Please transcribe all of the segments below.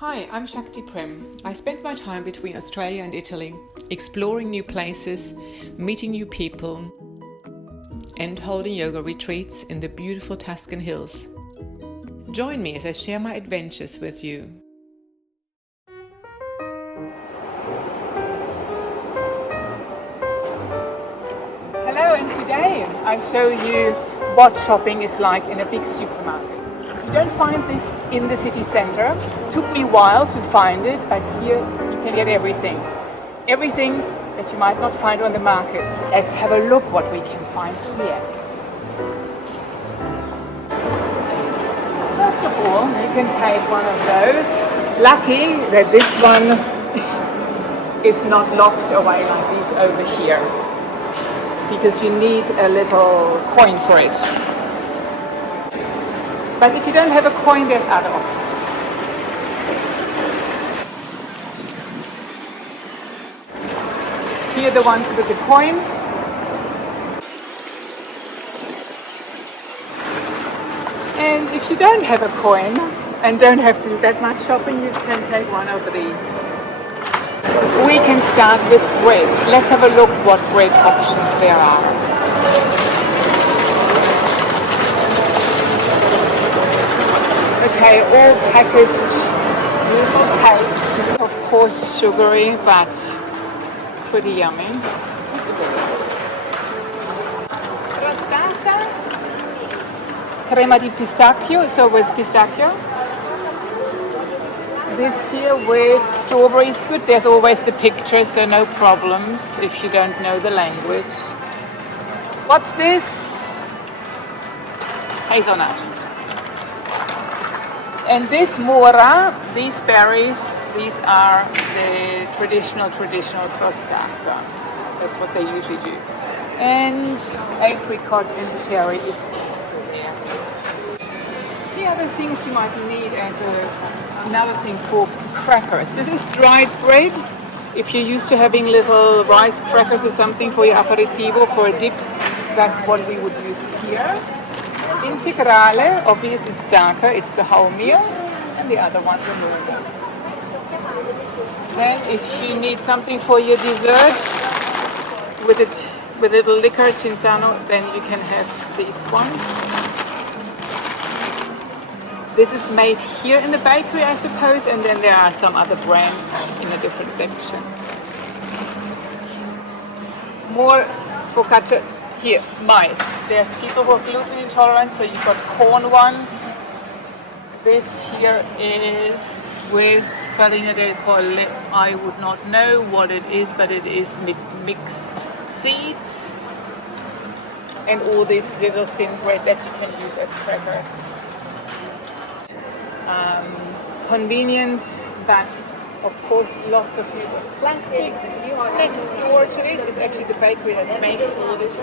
Hi, I'm Shaktiprem. I spent my time between Australia and Italy, exploring new places, meeting new people, and holding yoga retreats in the beautiful Tuscan hills. Join me as I share my adventures with you. Hello, and today I show you what shopping is like in a big supermarket. You don't find this in the city center. It took me a while to find it, but here you can get everything. Everything that you might not find on the markets. Let's have a look what we can find here. First of all, you can take one of those. Lucky that this one is not locked away like these over here, because you need a little coin for it. But if you don't have a coin, there's other options. Here are the ones with the coin. And if you don't have a coin and don't have to do that much shopping, you can take one of these. We can start with bread. Let's have a look what bread options there are. Okay, all packaged little cakes, of course sugary, but pretty yummy. Crostata, crema di pistachio, so with pistachio. This here with strawberries, good. There's always the picture, so no problems if you don't know the language. What's this? Hazelnut. And this mora, these berries, these are the traditional crostata. That's what they usually do. And apricot and cherry is also there. The other things you might need as another thing for crackers. This is dried bread. If you're used to having little rice crackers or something for your aperitivo, for a dip, that's what we would use here. Integrale, obviously it's darker, it's the whole meal, and the other one removed. Then if you need something for your dessert with a little liquor, cinzano, then you can have this one. This is made here in the bakery, I suppose, and then there are some other brands in a different section. More focaccia. Here, mice. There's people who are gluten intolerant, so you've got corn ones. This here is with farina del colle. I would not know what it is, but it is mixed seeds. And all this little thin bread that you can use as crackers. Convenient, but of course lots of use of plastic. Next door to it is actually the bakery that makes all this.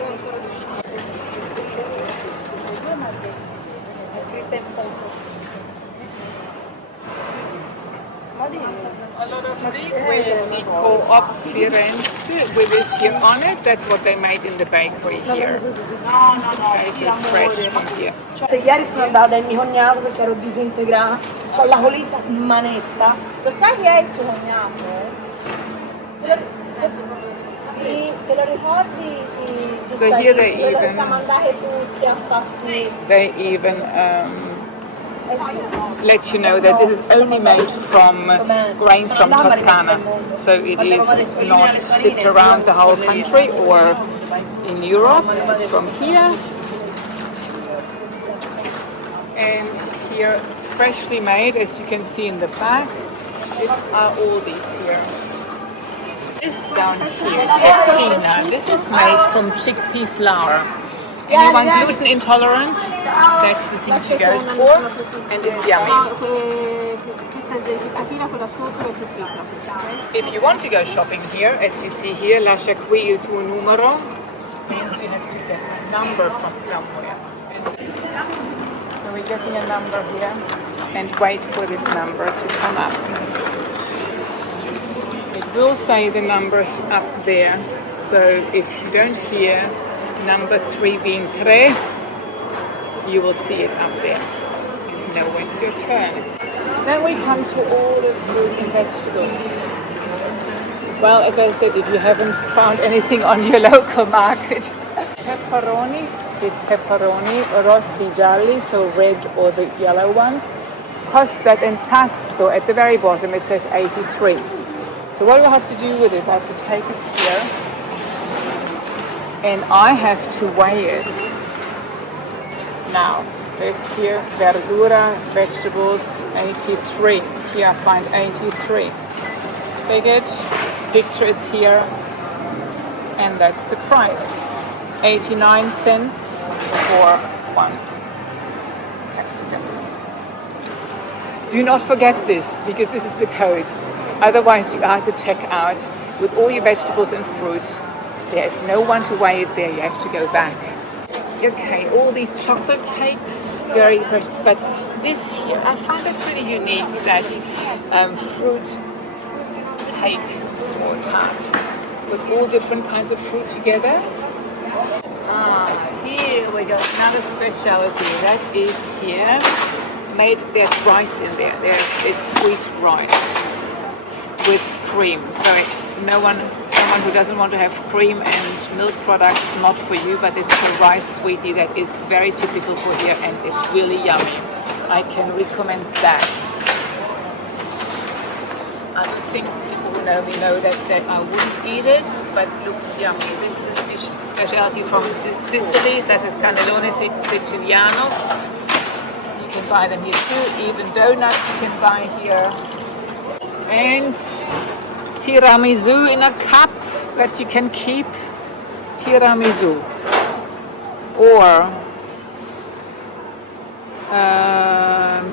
A lot of these where you see Coop.fi Florence with this here on it, that's what they made in the bakery here. Okay, so it's fresh from here. Ieri sono andata da mio cognato perché ero disintegrata, c'ho la colita in manetta. Lo sai chi è il suo cognato? Sì, te lo ricordi di So here they even, siamo andate tutti a farsi. they even let you know that this is only made from grains from Tuscany. So it is not shipped around the whole country or in Europe. It's from here. And here, freshly made, as you can see in the back, these are all these here. This down here, cecina, this is made from chickpea flour. Anyone gluten intolerant, that's the thing to go for, and it's yummy. If you want to go shopping here, as you see here, lascia qui il tuo numero, means you have to get a number from somewhere. So we're getting a number here, and wait for this number to come up. It will say the number up there, so if you don't hear number 3 being tre, you will see it up there. You know when it's your turn. Then we come to all the fruit and vegetables. Well, as I said, if you haven't found anything on your local market, pepperoni is pepperoni, rossi gialli, so red or the yellow ones. Costa impasto at the very bottom, it says 83. So what do I have to do with this? I have to take it here and I have to weigh it. Now, this here, verdura, vegetables, 83. Here I find 83. Baguette, picture is here, and that's the price. 89 cents for one capsicum. Do not forget this, because this is the code. Otherwise you are at the checkout with all your vegetables and fruits. There's no one to weigh it there, you have to go back. Okay, all these chocolate cakes, very precious, but this here, I find it pretty unique that fruit cake or tart with all different kinds of fruit together. Here we got another specialty, that is here, there's rice in there, it's sweet rice with cream, so someone who doesn't want to have cream and milk products, not for you, but this is a rice sweetie that is very typical for here and it's really yummy. I can recommend that. Other things, people who know me know that I wouldn't eat it, but it looks yummy. This is a specialty from Sicily, this is cannellone siciliano. You can buy them here too, even donuts you can buy here. And tiramisu in a cup that you can keep, tiramisu, or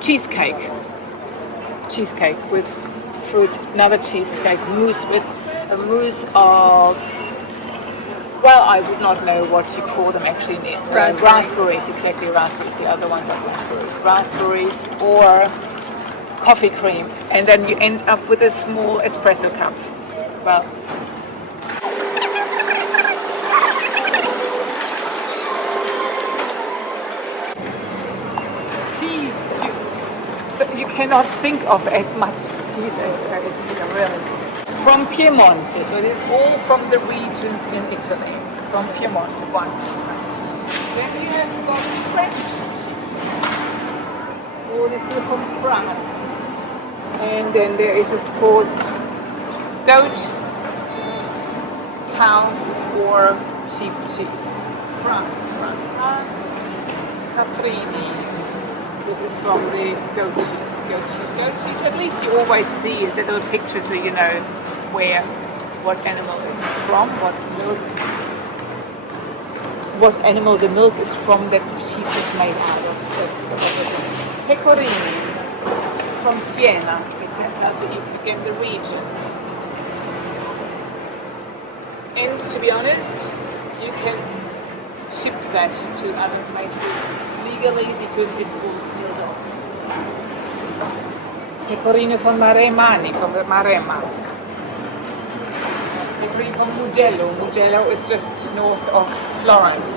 cheesecake with fruit, another cheesecake, mousse with a mousse of, well, I would not know what you call them actually. Raspberries, exactly, raspberries. The other ones are blackberries. Raspberries or coffee cream, and then you end up with a small espresso cup. Well, cheese, you cannot think of as much cheese as there is here, really. From Piemonte, so it is all from the regions in Italy. From Piemonte, one. Then you have got French cheese. All this here from France. And then there is, of course, goat, cow, or sheep cheese. France. Caprini. This is from the goat cheese. Goat cheese. At least you always see the little picture so you know what animal it's from, what animal the milk is from that the cheese is made out of. Pecorini. From Siena, etc. So again, the region. And to be honest, you can ship that to other places legally because it's all sealed off. Pecorino from Maremma. Pecorino from Mugello. Mugello is just north of Florence.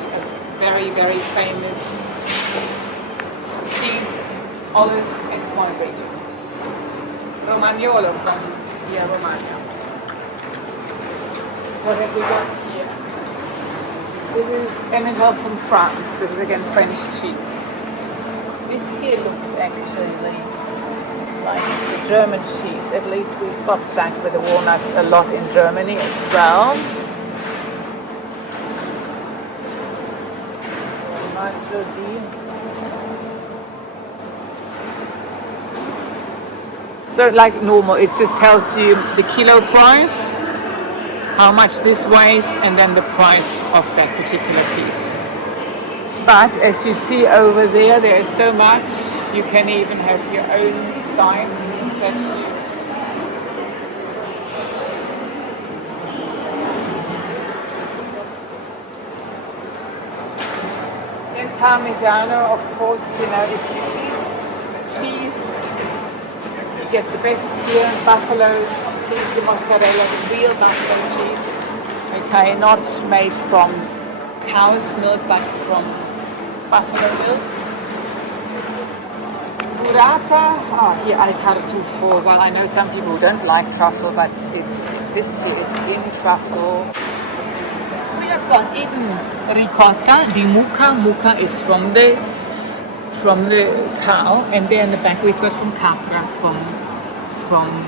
Very, very famous cheese, olive and wine region. Romagnolo from Romagna. What have we got here? This is Emmental from France. This is again French cheese. This here looks actually like the German cheese. At least we've got that with the walnuts a lot in Germany as well. So like normal, it just tells you the kilo price, how much this weighs, and then the price of that particular piece. But as you see over there, there is so much, you can even have your own size that you... Then Parmigiano, of course, you know, if you eat cheese, you get the best here, buffalo cheese, the mozzarella, the real buffalo cheese. Okay, not made from cow's milk, but from buffalo milk. burrata. Oh, here al tartufo. Well, I know some people don't like truffle, but this here is in truffle. We have eaten ricotta di mucca. Mucca is from the cow, and there in the back we've got from capra, from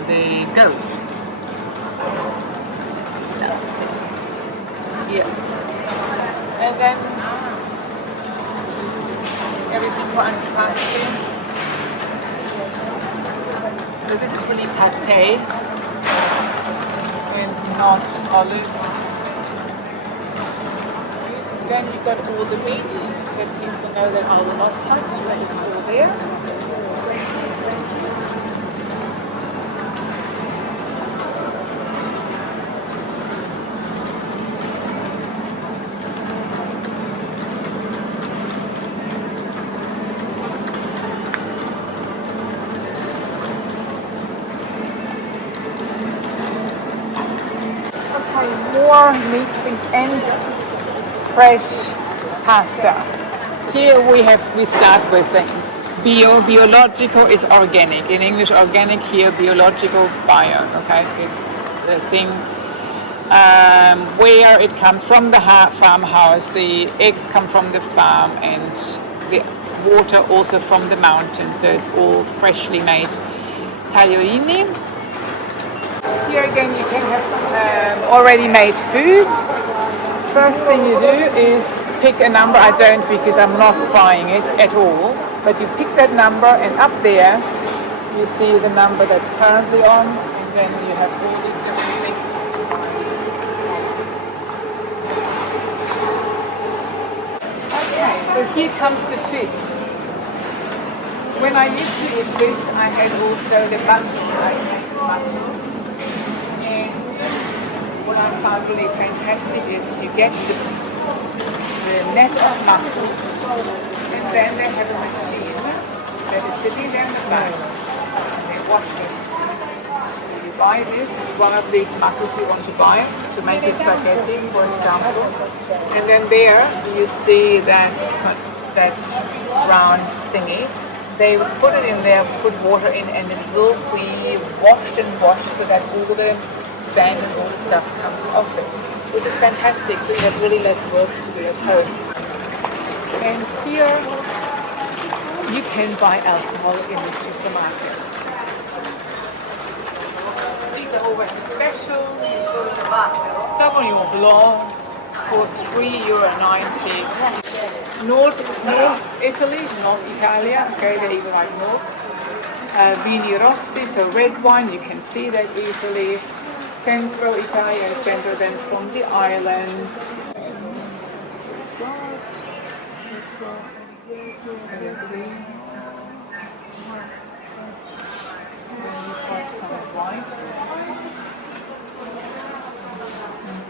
the goat. Yeah. And then everything for antipasti. So this is really pate and not olive. Then you've got all the meat that people know that I will not touch, but it's all there. Okay, more meat things and fresh pasta. Here we start with saying biological is organic. In English, organic. Here, biological, bio. Okay, is the thing where it comes from the farmhouse. The eggs come from the farm, and the water also from the mountain. So it's all freshly made taglioini. Here again, you can have already made food. First thing you do is pick a number. I don't, because I'm not buying it at all. But you pick that number, and up there you see the number that's currently on, and then you have all these different things. Okay, so here comes the fish. When I used to eat fish, I had also the mussels. And what I found really fantastic is you get the net of mussels, and then they have a machine that is sitting there in the back, and they wash it. So you buy this, one of these mussels you want to buy to make a spaghetti, for example, and then there you see that round thingy. They put it in there, put water in, and it will be washed and washed so that all the sand and all the stuff comes off it, which is fantastic. So you have really less work to do at home. And here you can buy alcohol in the supermarket. These are always the specials. Sauvignon Blanc for €3.90. North Italy, North Italia, okay, they even like North. Vini Rossi, so red wine, you can see that easily. Centro Italia, centro then from the islands.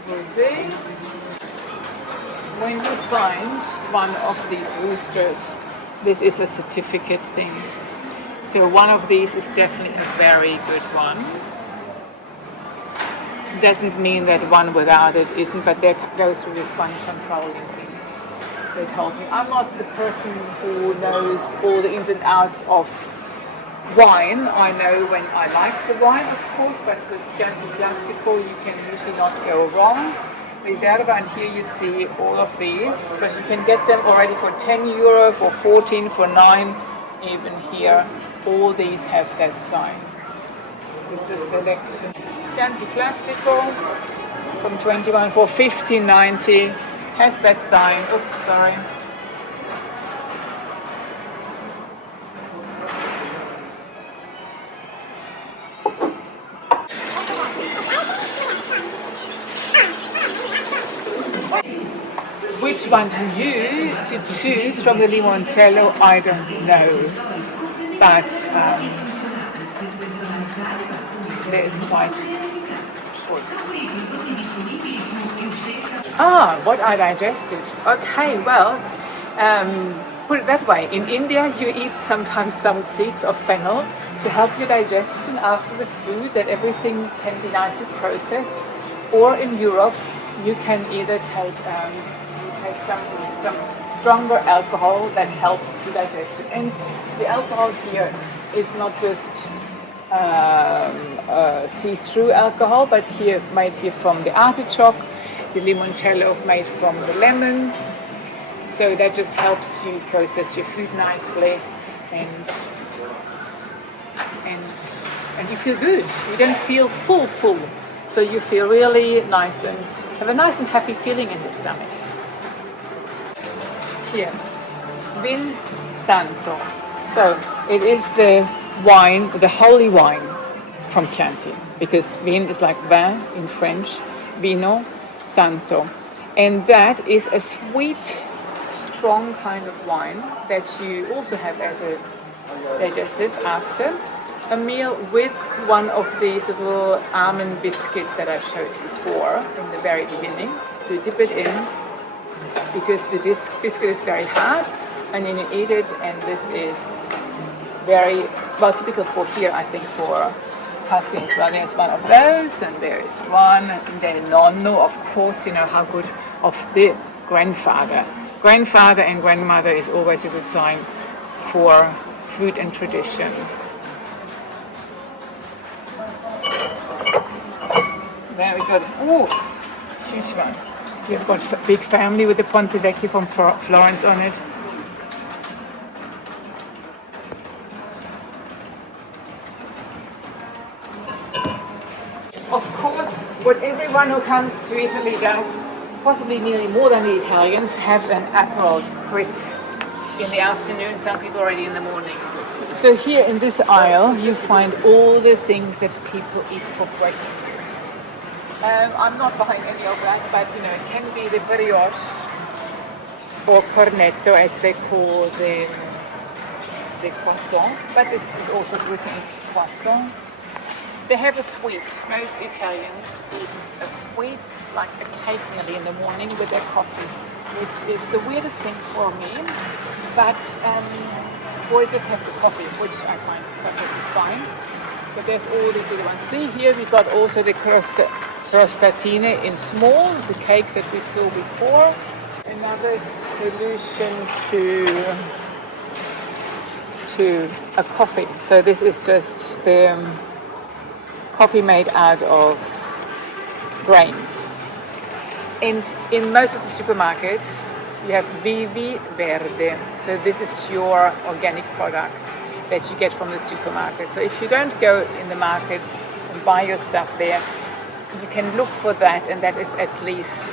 Rosé. When you find one of these roosters, this is a certificate thing. So one of these is definitely a very good one. Doesn't mean that one without it isn't, but they go through this one controlling thing. They told me I'm not the person who knows all the ins and outs of wine. I know when I like the wine, of course, but with Chianti Classico you can usually not go wrong. Reserva, and here you see all of these, but you can get them already for €10, for 14, for 9, even here. All these have that sign. This is selection. Chianti Classico from 21 for $15.90 has that sign. Oops, sorry. Which one to choose from the limoncello, I don't know, but there's quite choice. What are digestives? Okay, well, put it that way. In India, you eat sometimes some seeds of fennel to help your digestion after the food, that everything can be nicely processed. Or in Europe, you can either take some stronger alcohol that helps the digestion. And the alcohol here is not just see-through alcohol, but here made here from the artichoke, the limoncello made from the lemons. So that just helps you process your food nicely, and you feel good. You don't feel full. So you feel really nice and have a nice and happy feeling in the stomach. Here, Vin Santo. So it is the wine, the holy wine from Chianti, because vin is like vin in French, vino santo. And that is a sweet, strong kind of wine that you also have as a digestive after a meal, with one of these little almond biscuits that I showed before in the very beginning, to dip it in, because the biscuit is very hard and then you eat it, and this is very well typical for here, I think, for Tuscany as well. There's one of those, and there is one, the nonno, of course, you know how good, of the grandfather. Grandfather and grandmother is always a good sign for food and tradition. Very good. Ooh, huge one. You've got a big family with the Ponte Vecchio from Florence on it. Of course, what everyone who comes to Italy does, possibly nearly more than the Italians, have an Aperol Spritz in the afternoon, some people already in the morning. So here in this aisle, you find all the things that people eat for breakfast. I'm not buying any of that, but you know, it can be the brioche or cornetto, as they call the croissant, but this is also written croissant. They have a sweet. Most Italians eat a sweet, like a cake nearly in the morning with their coffee, which is the weirdest thing for me, but or just have the coffee, which I find perfectly fine. But there's all these other ones. See here, we've got also the crostatine in small, the cakes that we saw before. Another solution to a coffee. So this is just the coffee made out of grains. And in most of the supermarkets, you have Vivi Verde. So this is your organic product that you get from the supermarket. So if you don't go in the markets and buy your stuff there, you can look for that, and that is at least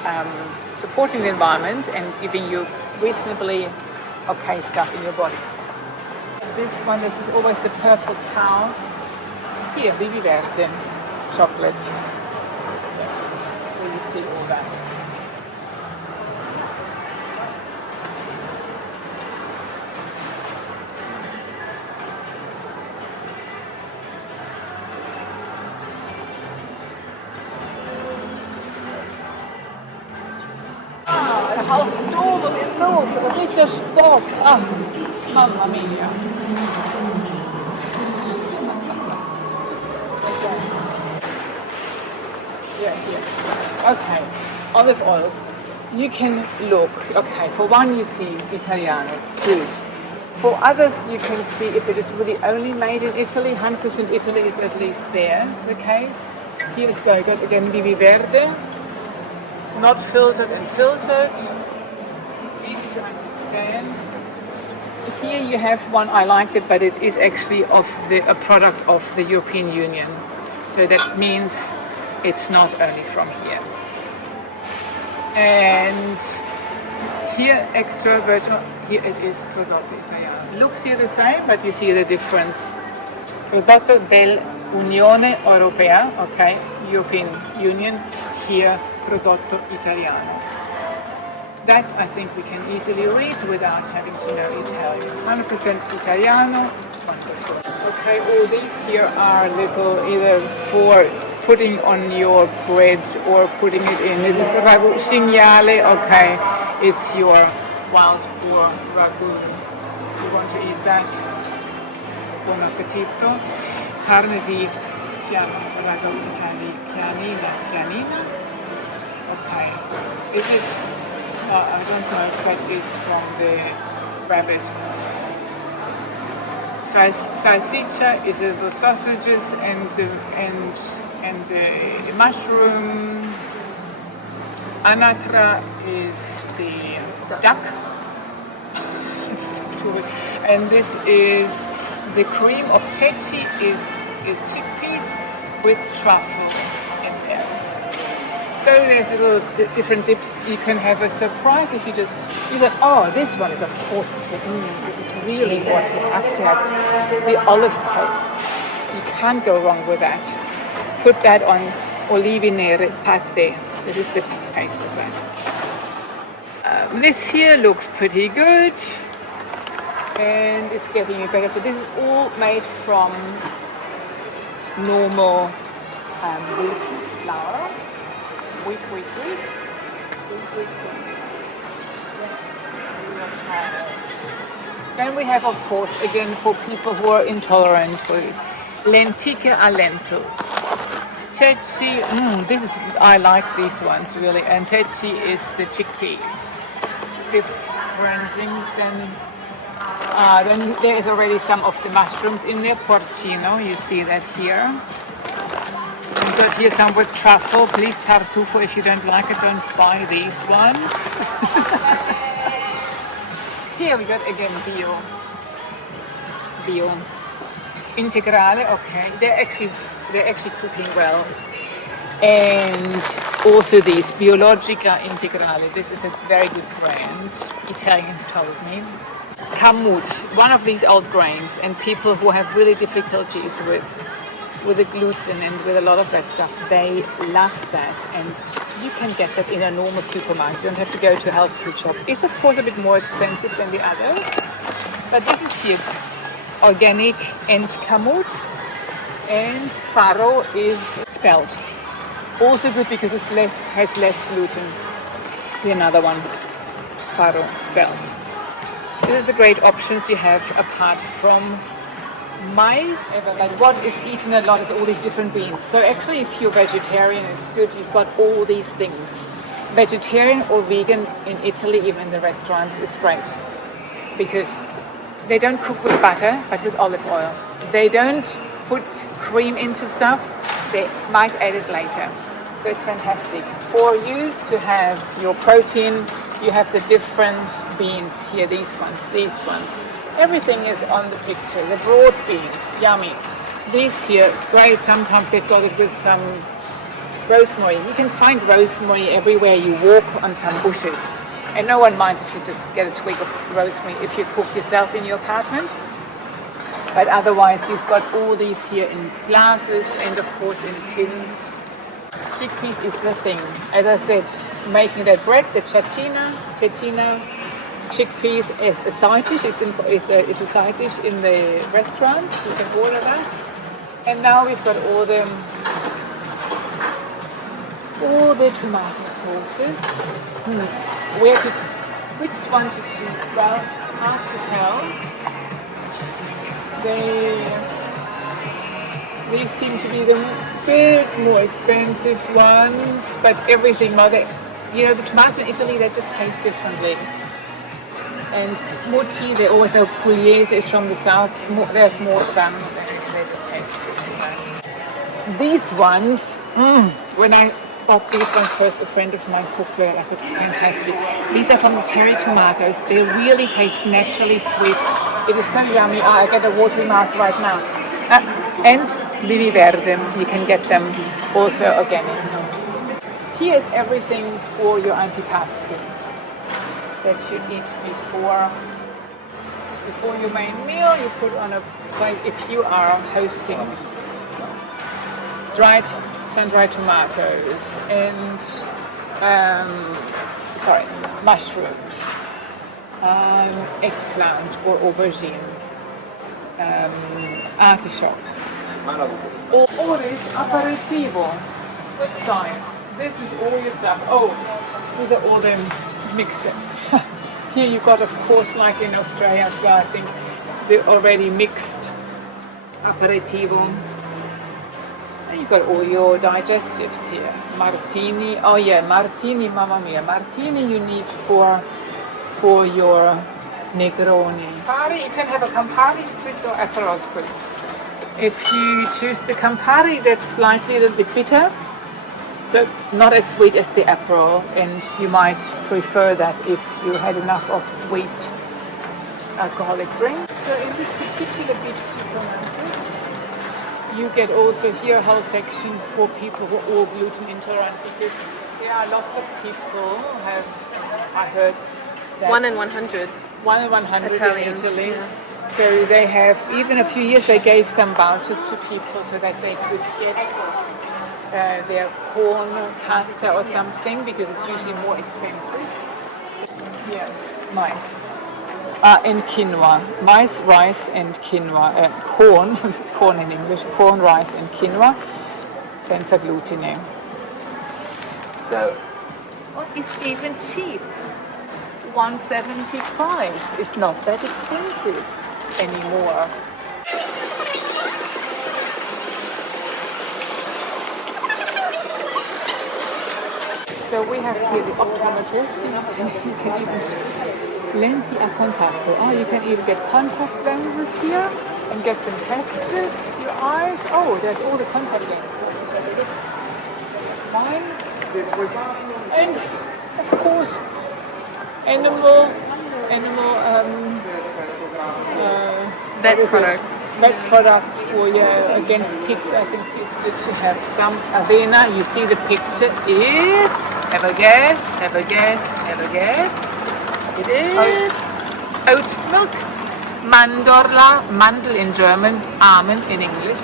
supporting the environment and giving you reasonably okay stuff in your body. This one, this is always the purple cow. Here, Vivi Verde chocolate. So you see all that. Ein halvt år emot, det är så sport. Ah, mamma mia. Yeah. Okay, olive oils. You can look, okay, for one you see Italiano, good. For others you can see if it is really only made in Italy, 100% Italy is at least there, the case. Here is very good, again, Vivi Verde, not filtered and filtered, easy to understand. Here you have one, I like it, but it is actually a product of the European Union. So that means it's not only from here. And here, extra virgin, here it is Prodotto Italiano. Looks here the same, but you see the difference. Prodotto dell'Unione Europea, okay, European Union, here Prodotto Italiano. That I think we can easily read without having to know Italian. 100% Italiano, wonderful. Okay, all these here are little either for putting on your bread or putting it in. This is ragu cinghiale, okay, is your wild boar ragu. You want to eat that? Buon appetito. Carne di pianina. Okay. Is it I don't know if that is from the rabbit. Salsiccia is the sausages and the mushroom. Anatra is the duck. And this is the cream of ceci is chickpeas with truffle in there. So there's little different dips. You can have a surprise if you thought, oh, this one is of course this is really what you have to have. The olive paste. You can't go wrong with that. Put that on olive nere pate. This is the paste of that. This here looks pretty good. And it's getting better. So this is all made from normal wheat flour. Wheat. Then we have, of course, again for people who are intolerant, for lenticchie a lentils. Ceci, I like these ones really. And ceci is the chickpeas. Different things then there is already some of the mushrooms in there, porcino, you see that here. We've got here some with truffle. Please, tartufo, if you don't like it, don't buy these ones. Here we got again bio. Integrale, okay. They're actually cooking well. And also these Biologica Integrale. This is a very good brand. Italians told me. Kamut, one of these old grains, and people who have really difficulties with the gluten and with a lot of that stuff, they love that, and you can get that in a normal supermarket. You don't have to go to a health food shop. It's of course a bit more expensive than the others, but this is here, organic and kamut, and farro is spelt. Also good because it has less gluten. Here another one, farro spelt. This is the great options you have apart from maize. But what is eaten a lot is all these different beans. So actually if you're vegetarian, it's good you've got all these things. Vegetarian or vegan in Italy, even in the restaurants, is great. Because they don't cook with butter, but with olive oil. They don't put cream into stuff, they might add it later. So it's fantastic. For you to have your protein, you have the different beans here, these ones. Everything is on the picture. The broad beans, yummy. These here, great. Sometimes they've got it with some rosemary. You can find rosemary everywhere you walk on some bushes. And no one minds if you just get a twig of rosemary if you cook yourself in your apartment. But otherwise, you've got all these here in glasses and of course in tins. Chickpeas is the thing. As I said, making that bread, the cecina, chickpeas as a side dish. It's a side dish in the restaurant. You can order that. And now we've got all the tomato sauces. Which one to choose? Well, hard to tell. These seem to be the bit more expensive ones, but everything, the tomatoes in Italy, they just taste differently. And mutti, they always know pugliese is from the south. There's more sun, they just taste different. These ones, when I bought these ones first, a friend of mine cooked them. I thought, fantastic. These are from the cherry tomatoes. They really taste naturally sweet. It is so yummy. I get a watery mouth right now. And lili verde, you can get them also organic. Here's everything for your antipasti that you eat before your main meal. You put on a plate if you are hosting sun-dried tomatoes and mushrooms, eggplant or aubergine, artichoke. All this aperitivo. Which side? This is all your stuff. Oh, these are all them mixed. Here you got, of course, like in Australia as well, I think, the already mixed aperitivo. And you've got all your digestives here. Martini, oh yeah, martini, mamma mia. Martini you need for your Negroni. Campari, you can have a Campari spritz or Aperol spritz. If you choose the Campari, that's slightly a little bit bitter, so not as sweet as the Aperol, and you might prefer that if you had enough of sweet alcoholic drinks. So in this particular big supermarket, you get also here a whole section for people who are all gluten intolerant, because there are lots of people who have, I heard, 1 in 100. 1 in 100 Italians, in Italy. yeah. So they have, even a few years they gave some vouchers to people so that they could get their corn pasta or something, because it's usually more expensive. So, yeah, mice. And quinoa. Mice, rice and quinoa. Corn, corn in English, corn, rice and quinoa. Senza glutine. So, what is even cheap? 175. It's not that expensive anymore. So we have here the optometrist. You can even lenti a contatto. Oh, you can even get contact lenses here and get them tested. Your eyes. Oh, there's all the contact lenses. Fine. And of course, animal vet products. Vet products for against ticks. I think it's good to have some. Avena, you see the picture is, have a guess. It is oat milk. Mandorla, mandel in German, almond in English.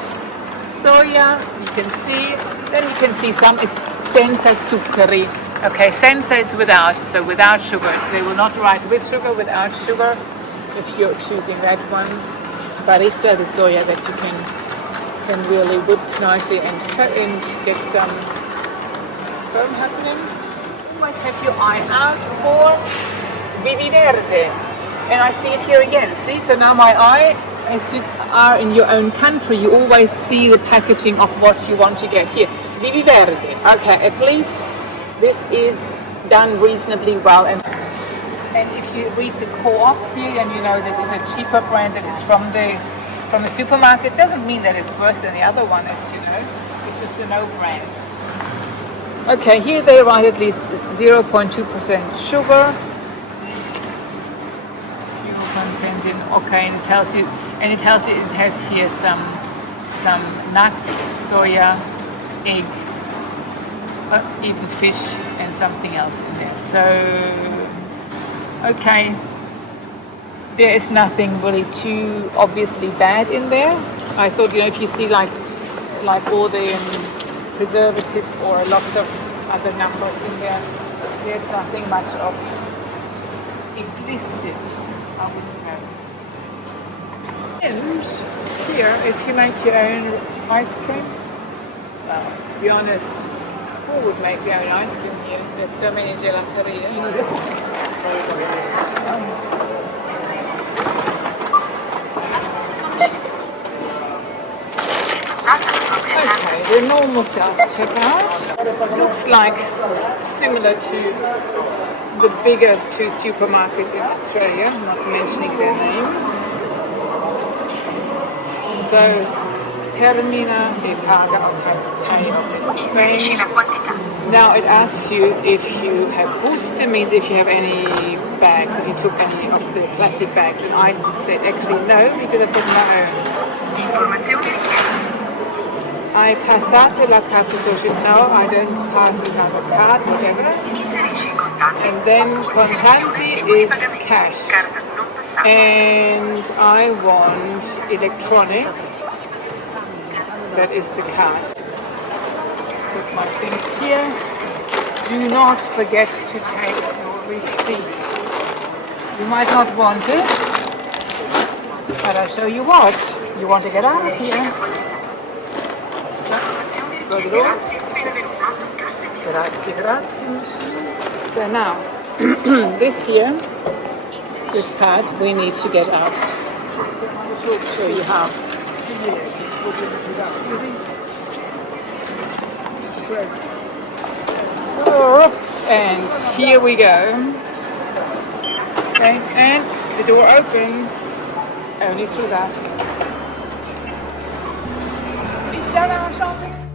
Soya, you can see. Then you can see some is senza zuccheri. Okay, senza is without, so without sugar. So they will not write with sugar, without sugar, if you're choosing that one. Barista, the soya that you can really whip nicely and get some foam happening. Always have your eye out for Vivi Verde. And I see it here again, see? So now my eye, as you are in your own country, you always see the packaging of what you want to get here. Vivi Verde. Okay, at least this is done reasonably well. And if you read the Coop here, and you know that it's a cheaper brand that is from the supermarket, doesn't mean that it's worse than the other one, as you know. It's just a no brand. Okay, here they write at least 0.2% sugar. Fuel content in, okay, and it tells you it has here some nuts, soya, egg, even fish and something else in there. So, okay, there is nothing really too obviously bad in there. I thought, if you see like all the preservatives or lots of other numbers in there, there's nothing much of implicit. I wouldn't know. And here, if you make your own ice cream, well, to be honest, who would make their own ice cream here? There's so many gelaterias. Okay, the normal self-checkout looks like similar to the bigger two supermarkets in Australia, not mentioning their names. So, termina e paga, okay, obviously. Now it asks you if you have booster, means if you have any bags, if you took any of the plastic bags, and I said actually no, because I've got my own. I passate la carta social. No, I don't pass another card, whatever. And then contanti is cash. And I want electronic. That is the card. Put my things here. Do not forget to take your receipt. You might not want it, but I'll show you what. You want to get out of here. Grazie machine. So now, this part we need to get out. I'll show you how. And here we go. Okay, and the door opens only through that. Is that our shopping?